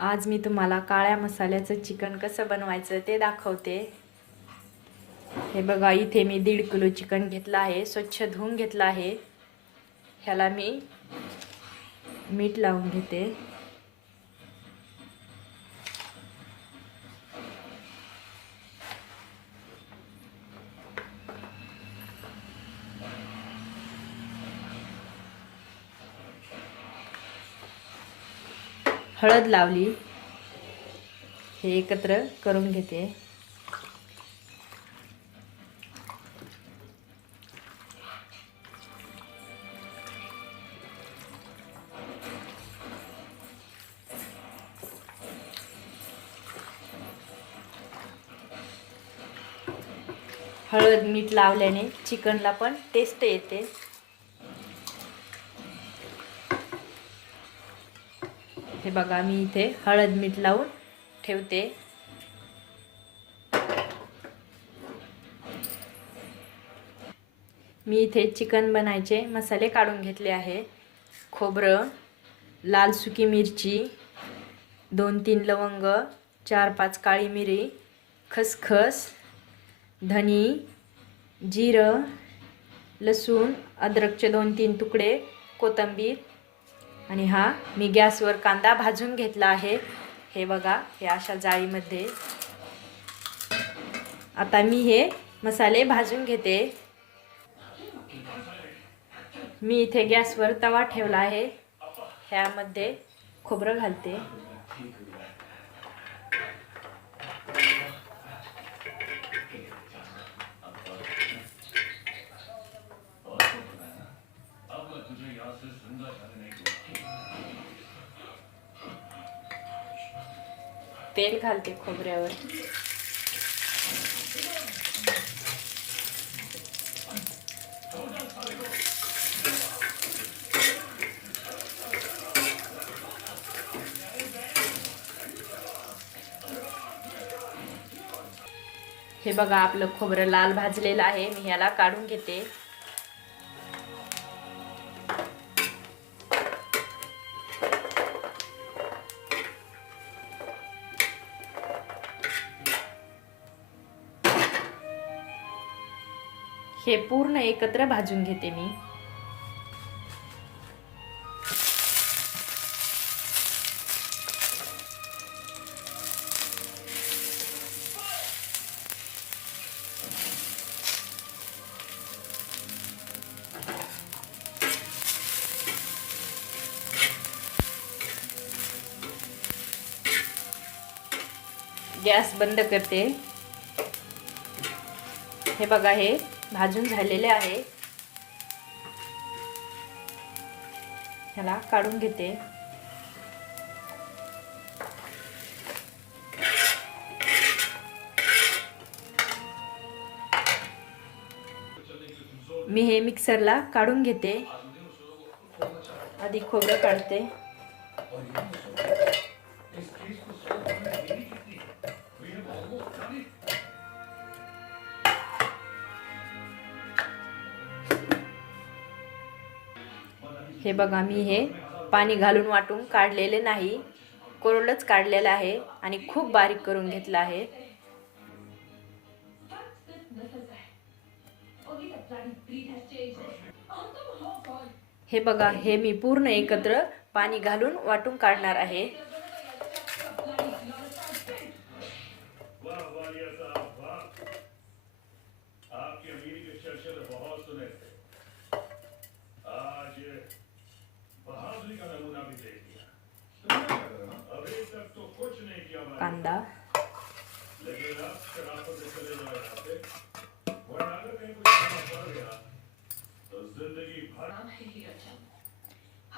आज मी तुम्हाला काळ्या मसाल्याचं चिकन कसं बनवायचं ते दाखवते. हे बघा इथे मी दीड किलो चिकन घेतलं आहे स्वच्छ धुवून घेतलं आहे. ह्याला मी मीठ लावून घेते. हळद लावली. हे एकत्र करून घेते. हळद मीठ लावल्याने चिकनला पण टेस्ट येते. हे बघा मी इथे हळद मीठ लावून ठेवते. मी इथे चिकन बनायचे मसाले काढून घेतले आहे. खोबरं लाल सुकी मिरची दोन तीन लवंग चार पाच काळी मिरी खसखस धनी जिरं लसूण अद्रकचे दोन तीन तुकडे कोथिंबीर आणि हा मी गॅसवर कांदा भाजून घेतला आहे. हे बघा हे अशा जाळीमध्ये. आता मी हे मसाले भाजून घेते. मी इथे गॅसवर तवा ठेवला आहे. ह्यामध्ये खोबरं घालते. तेल घालते खोबऱ्यावर. हे बघा आपलं खोबरं लाल भाजलेलं आहे. मी ह्याला काढून घेते. हे पूर्ण एकत्र भाजून घेते मी. गॅस बंद करते. हे बघा हे भाजून झालेले आहे. ह्याला काढून घेते. मी हे मिक्सरला काढून घेते. आधी खोबरं काढते. हे बघा मी हे पाणी घालून वाटून काढलेले नाही. कोरडच काढलेलं आहे आणि खूप बारीक करून घेतलं आहे. हे बघा हे मी पूर्ण एकत्र पाणी घालून वाटून काढणार आहे.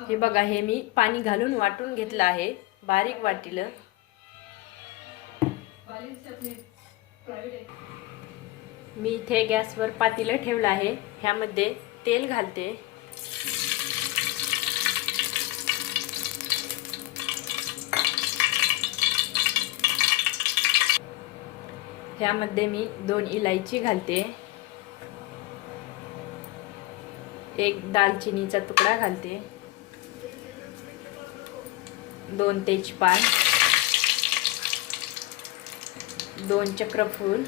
हे बघा हे मी पाणी घालून वाटून घेतलं आहे. बारीक वाटीलं. मी इथे गॅसवर पातीलं ठेवलं आहे. ह्यामध्ये तेल घालते. ह्यामध्ये मी दोन इलायची घालते. एक दालचिनीचा तुकडा घालते. दोन तेजपान दोन चक्रफूल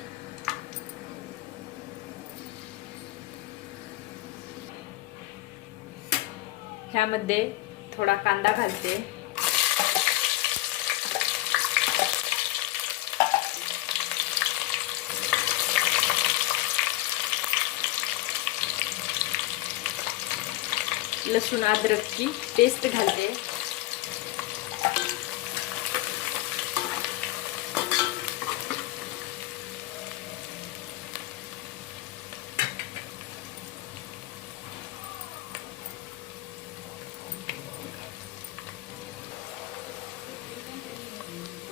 ह्यामध्ये थोडा कांदा घालते. लसूण अद्रकची पेस्ट घालते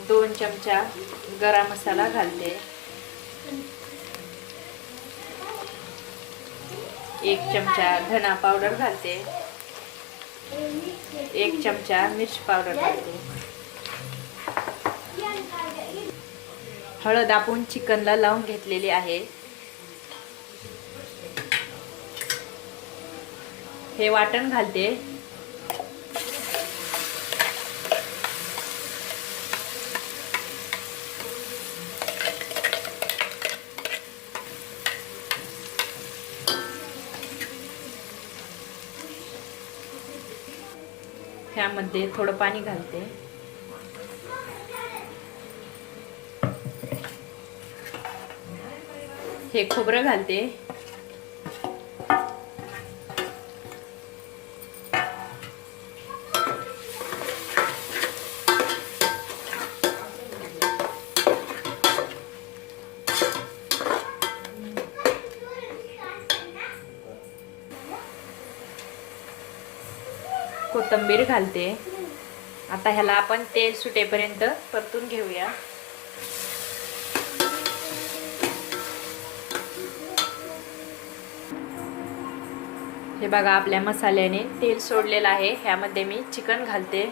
दोन चमचा गरम मसाला घालते. एक चमचा धना पावडर घालते. एक चमचा मिर्च पावडर घालते. हळद आपण चिकनला लावून घेतलेली आहे. हे वाटण घालते. ह्यामध्ये थोडं पाणी घालते. हे खोबरं घालते. कोथंबीर घालते. आता ह्याला आपण तेल सुटेपर्यंत परतून घेऊया. हे बघा आपल्या मसाल्याने तेल सोडलेलं आहे. ह्यामध्ये मी चिकन घालते.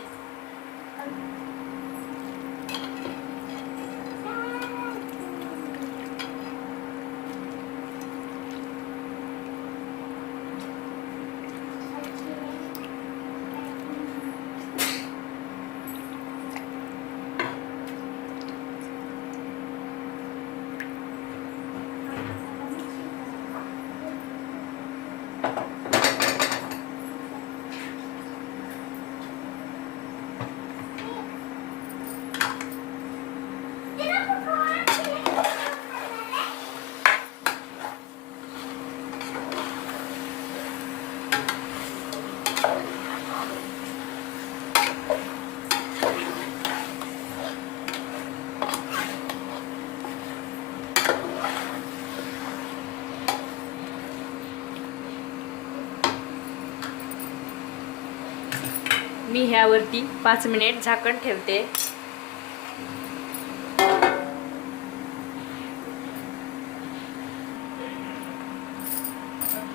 मी ह्यावरती पाच मिनिट झाकण ठेवते.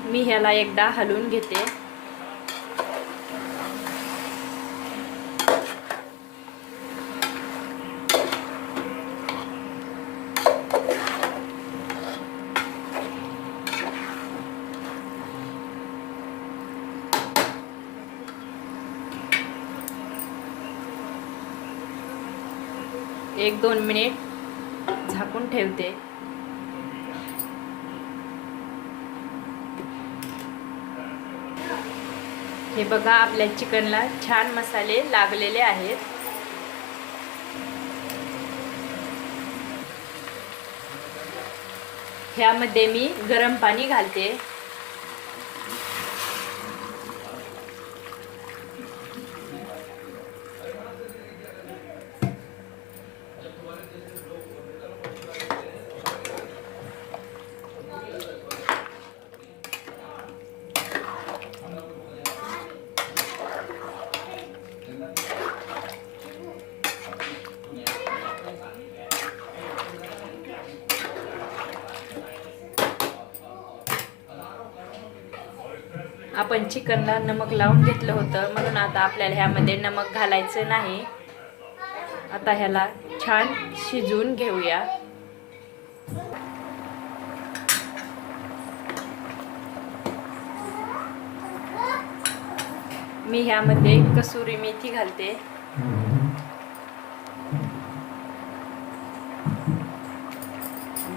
मी ह्याला एकदा हलवून घेते. एक दोन मिनिट झाकून ठेवते. हे बघा आपल्या चिकनला छान मसाले लागलेले आहेत. ह्यामध्ये मी गरम पाणी घालते. आपण चिकनला नमक लावून घेतलं होतं. म्हणून आता आपल्याला ह्यामध्ये नमक घालायचं नाही. आता ह्याला छान शिजवून घेऊया. मी ह्यामध्ये कसुरी मेथी घालते.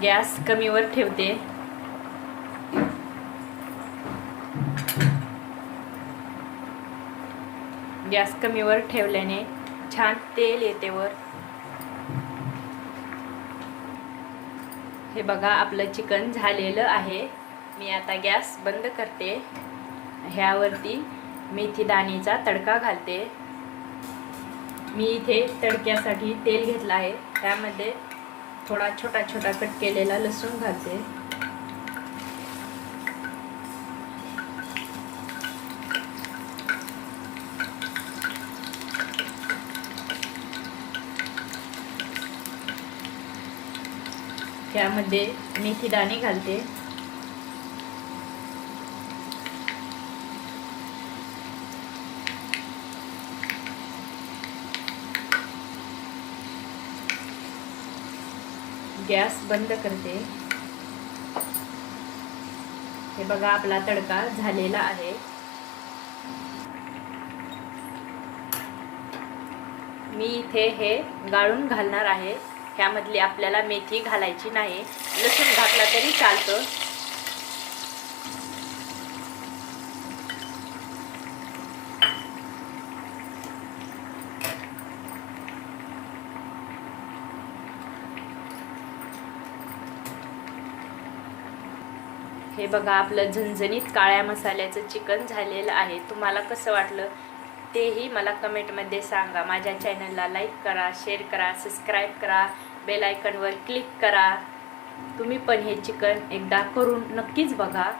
गॅस कमीवर ठेवते. गॅस कमीवर ठेवल्याने छान तेल येते वर. हे बघा आपलं चिकन झालेलं आहे. मी आता गॅस बंद करते. ह्यावरती मेथी दाणीचा तडका घालते. मी इथे तडक्यासाठी तेल घेतलं आहे. त्यामध्ये थोडा छोटा छोटा कट केलेला लसूण घालते. त्यामध्ये मेथी दाणे घालते. गॅस बंद करते. हे बघा आपला तडका झालेला आहे. मी इथे हे गाळून घालणार आहे. ह्यामधली आपल्याला मेथी घालायची नाही. लसूण घातला तरी चालतं. हे बघा आपलं झणझणीत काळ्या मसाल्याचं चिकन झालेलं आहे. तुम्हाला कसं वाटलं? तेही मला कमेंटमध्ये सांगा. माझ्या चॅनलला लाईक करा शेअर करा सबस्क्राईब करा बेलायकनवर क्लिक करा. तुम्ही पण हे चिकन एकदा करून नक्कीच बघा.